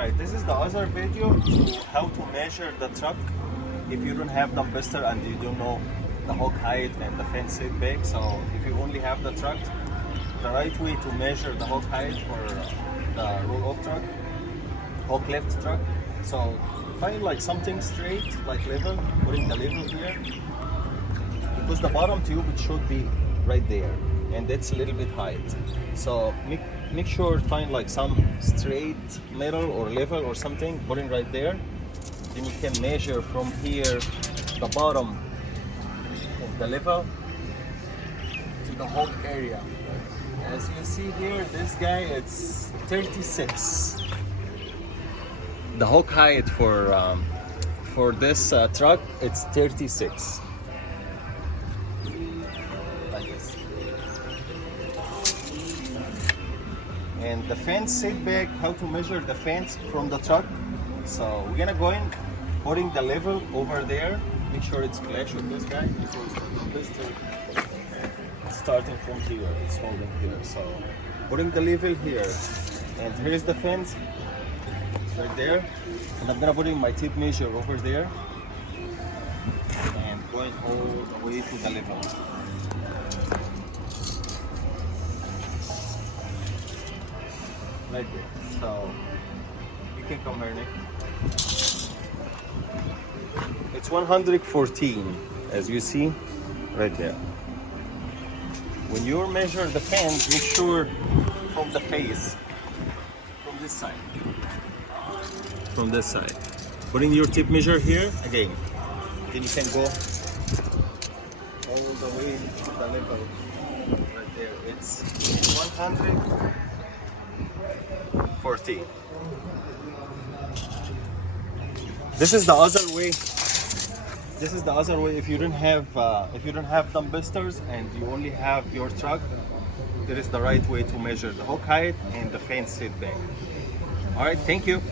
Alright, this is the other video to how to measure the truck if you don't have the dumpster and you don't know the hog height and the fence setback. So if you only have the truck, the right way to measure the hog height for the roll-off truck, hog lift truck. So find like something straight, like level, putting the level here, because the bottom tube it should be right there, and that's a little bit height. So make sure find like some straight metal or level or something, putting right there. Then you can measure from here the bottom of the level to the hog area. As you see here, this guy it's 36. The hog height for this truck it's 36. Like this. And the fence setback, how to measure the fence from the truck. So we're gonna go in, putting the level over there. Make sure it's flush with this guy because this thing starting from here, it's holding here. So putting the level here, and here's the fence right there. And I'm gonna put in my tape measure over there and going all the way to the level. Like this. So you can come here, Nick. It's 114, as you see right there. When you measure the fence, make sure from the face, from this side. From this side. Putting your tape measure here again. Then you can go all the way to the level right there. It's 114. This is the other way. This is the other way. If you don't have dumpsters and you only have your truck, there is the right way to measure the hog height and the fence setback. All right, thank you.